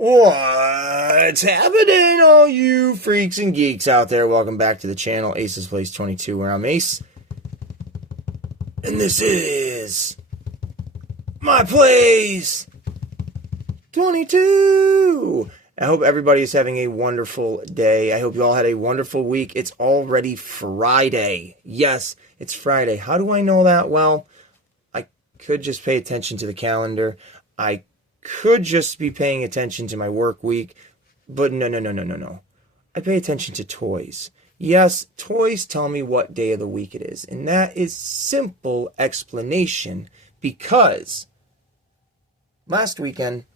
What's happening, all you freaks and geeks out there? Welcome back to the channel, Ace's Place 22, where I'm Ace. And this is my place 22. I hope everybody is having a wonderful day. I hope you all had a wonderful week. It's already Friday. Yes, it's Friday. How do I know that? Well, I could just pay attention to the calendar. I could just be paying attention to my work week, but no. I pay attention to toys. Yes, toys tell me what day of the week it is, and that is simple explanation because last weekend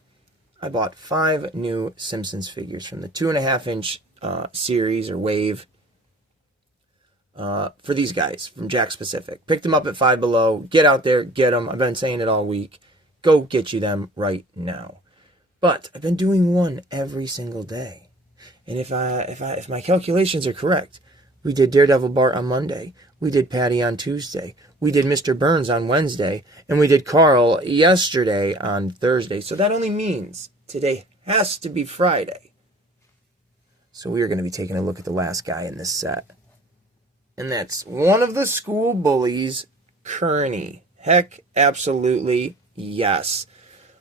I bought 5 new Simpsons figures from the 2.5-inch series or wave for these guys from Jakks Pacific. Picked them up at Five Below. Get out there, get them. I've been saying it all week. Go get you them right now. But I've been doing one every single day. And if my calculations are correct, we did Daredevil Bart on Monday. We did Patty on Tuesday. We did Mr. Burns on Wednesday. And we did Carl yesterday on Thursday. So that only means today has to be Friday. So we are going to be taking a look at the last guy in this set. And that's one of the school bullies, Kearney. Heck, absolutely. Yes.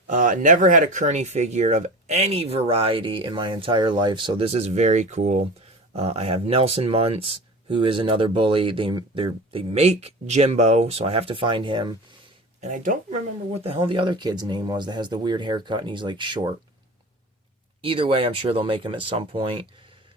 Never had a Kearney figure of any variety in my entire life, so this is very cool. I have Nelson Muntz, who is another bully. They make Jimbo, so I have to find him. And I don't remember what the hell the other kid's name was that has the weird haircut and he's like short. Either way, I'm sure they'll make him at some point.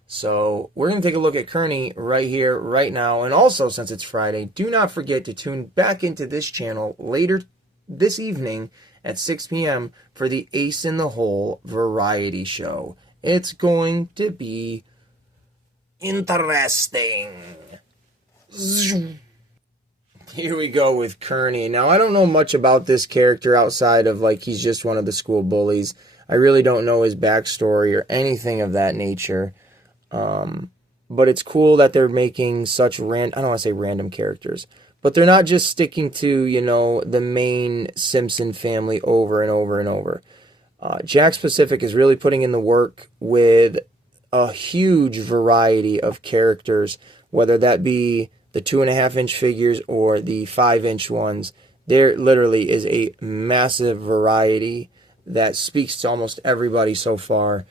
So we're going to take a look at Kearney right here, right now. And also, since it's Friday, do not forget to tune back into this channel later this evening at 6 p.m. for the Ace in the Hole variety show. It's going to be interesting. Here we go with Kearney. Now, I don't know much about this character outside of, like, he's just one of the school bullies. I really don't know his backstory or anything of that nature. But it's cool that they're making such I don't want to say random characters. But they're not just sticking to, you know, the main Simpson family over and over and over. Jakks Pacific is really putting in the work with a huge variety of characters, whether that be the 2.5-inch figures or the 5-inch ones. There literally is a massive variety that speaks to almost everybody so far.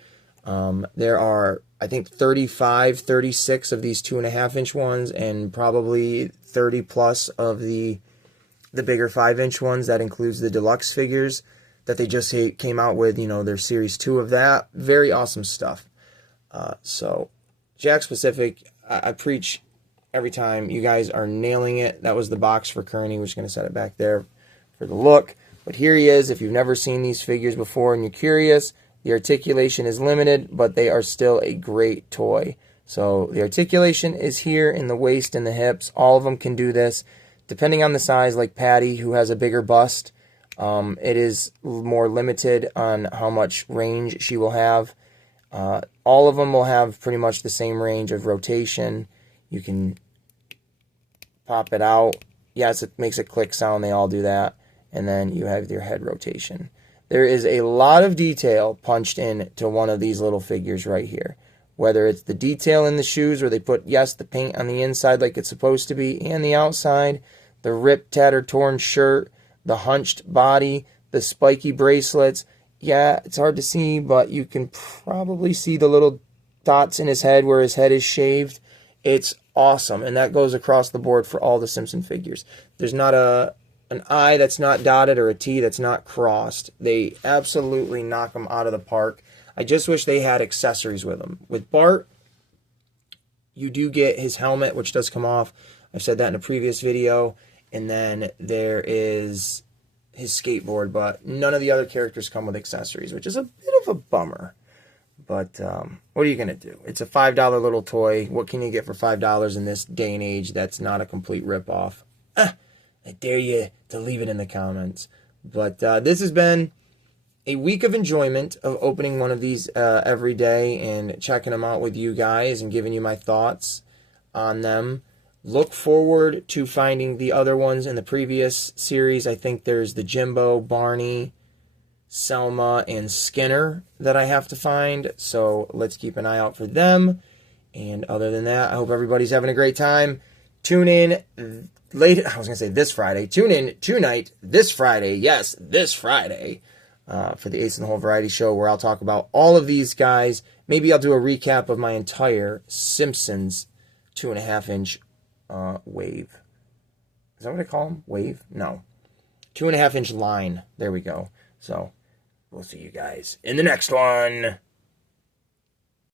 There are, I think, 35, 36 of these 2.5-inch ones, and probably 30 plus of the bigger 5-inch ones. That includes the deluxe figures that they just came out with, you know, their series 2 of that. Very awesome stuff. So Jakks Pacific, I preach every time. You guys are nailing it. That was the box for Kearney. We're just going to set it back there for the look. But here he is. If you've never seen these figures before and you're curious, the articulation is limited, but they are still a great toy. So the articulation is here in the waist and the hips. All of them can do this. Depending on the size, like Patty, who has a bigger bust, it is more limited on how much range she will have. All of them will have pretty much the same range of rotation. You can pop it out. Yes, it makes a click sound. They all do that. And then you have your head rotation. There is a lot of detail punched in to one of these little figures right here. Whether it's the detail in the shoes where they put, yes, the paint on the inside like it's supposed to be, and the outside, the ripped, tattered, torn shirt, the hunched body, the spiky bracelets. Yeah, it's hard to see, but you can probably see the little dots in his head where his head is shaved. It's awesome, and that goes across the board for all the Simpson figures. There's not an I that's not dotted or a T that's not crossed. They absolutely knock them out of the park. I just wish they had accessories with them. With Bart, you do get his helmet, which does come off. I've said that in a previous video. And then there is his skateboard, but none of the other characters come with accessories, which is a bit of a bummer. But what are you going to do? It's a $5 little toy. What can you get for $5 in this day and age that's not a complete ripoff? I dare you to leave it in the comments. But this has been a week of enjoyment of opening one of these every day and checking them out with you guys and giving you my thoughts on them. Look forward to finding the other ones in the previous series. I think there's the Jimbo, Barney, Selma and Skinner that I have to find. So let's keep an eye out for them. And other than that, I hope everybody's having a great time. Tune in this Friday. Tune in tonight, this Friday. Yes, this Friday. For the Ace in the Hole Variety Show, where I'll talk about all of these guys. Maybe I'll do a recap of my entire Simpsons 2.5-inch wave. Is that what I call them? Wave? No. 2.5-inch line. There we go. So, we'll see you guys in the next one.